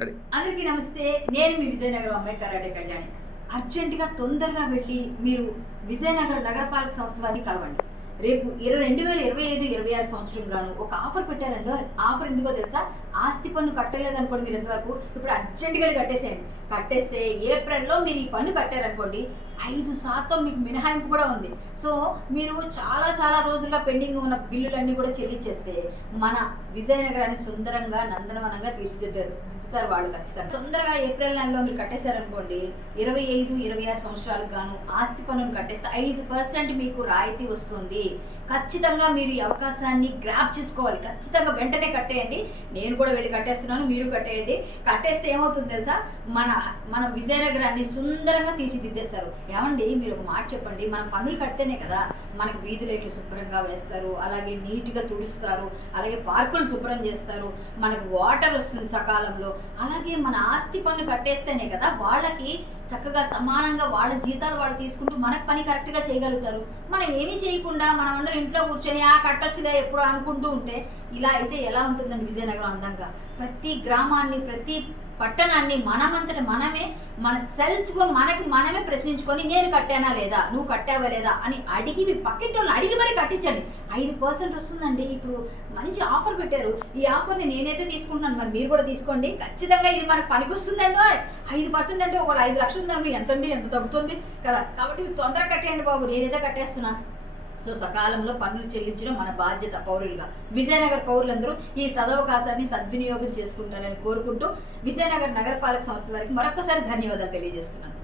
అందరికీ నమస్తే. నేను మీ విజయనగరం అమ్మాయి కరాటే కళ్యాణి. అర్జెంటుగా తొందరగా వెళ్ళి మీరు విజయనగరం నగరపాలక సంస్థ వారిని కలవండి. రేపు 2025-26 సంవత్సరం గాను ఒక ఆఫర్ పెట్టారండి. ఆఫర్ ఎందుకో తెలుసా? ఆస్తి పన్ను కట్టలేదనుకోండి మీరు ఎంతవరకు, ఇప్పుడు అర్జెంటుగా కట్టేసేయండి. కట్టేస్తే ఏప్రిల్లో మీరు ఈ పన్ను కట్టారనుకోండి 5% మీకు మినహాయింపు కూడా ఉంది. సో మీరు చాలా రోజులుగా పెండింగ్ ఉన్న బిల్లులన్నీ కూడా చెల్లించేస్తే మన విజయనగరాన్ని సుందరంగా నందనవనంగా తీర్చిదిద్దారు వాళ్ళు ఖచ్చితంగా. తొందరగా ఏప్రిల్ నెలలో మీరు కట్టేశారనుకోండి 25-26 సంవత్సరాలకు గాను ఆస్తి పన్నును కట్టేస్తే 5% మీకు రాయితీ వస్తుంది. ఖచ్చితంగా మీరు ఈ అవకాశాన్ని గ్రాప్ చేసుకోవాలి. ఖచ్చితంగా వెంటనే కట్టేయండి. నేను కూడా వెళ్ళి కట్టేస్తున్నాను, మీరు కట్టేయండి. కట్టేస్తే ఏమవుతుంది తెలుసా? మన విజయనగరాన్ని సుందరంగా తీర్చిదిద్దేస్తారు. ఏమండి మీరు ఒక మాట చెప్పండి, మనం పన్నులు కడితేనే కదా మనకు వీధి లైట్లు శుభ్రంగా వేస్తారు, అలాగే నీట్గా తుడుస్తారు, అలాగే పార్కులు శుభ్రం చేస్తారు, మనకు వాటర్ వస్తుంది సకాలంలో. అలాగే మన ఆస్తి పన్ను కట్టేస్తేనే కదా వాళ్ళకి చక్కగా సమానంగా వాళ్ళ జీతాలు వాళ్ళు తీసుకుంటూ మనకు పని కరెక్ట్గా చేయగలుగుతారు. మనం ఏమీ చేయకుండా మనం అందరం ఇంట్లో కూర్చొని కట్టొచ్చులే ఎప్పుడు అనుకుంటూ ఉంటే ఇలా అయితే ఎలా ఉంటుందండి విజయనగరం అందంగా? ప్రతి గ్రామాన్ని, ప్రతి పట్టణాన్ని మనమంతట మనమే మన సెల్ఫ్గా మనమే ప్రశ్నించుకొని నేను కట్టానా లేదా, నువ్వు కట్టావా లేదా అని అడిగి మీ పక్కింటోళ్ళని అడిగి మరీ కట్టించండి. 5% వస్తుందండి. ఇప్పుడు మంచి ఆఫర్ పెట్టారు. ఈ ఆఫర్ని నేనైతే తీసుకుంటున్నాను, మరి మీరు కూడా తీసుకోండి. ఖచ్చితంగా ఇది మనకు పనికి వస్తుందండి. 5% అంటే ఒక 5 లక్షలు ఉందండి, ఎంత తగ్గుతుంది కదా. కాబట్టి మీరు తొందరగా కట్టేయండి బాబు, నేనైతే కట్టేస్తున్నా. సో సకాలంలో పన్నులు చెల్లించడం మన బాధ్యత పౌరులుగా. విజయనగర పౌరులందరూ ఈ సదవకాశాన్ని సద్వినియోగం చేసుకుంటారని కోరుకుంటూ విజయనగర నగరపాలక సంస్థ వారికి మరొకసారి ధన్యవాదాలు తెలియజేస్తున్నాను.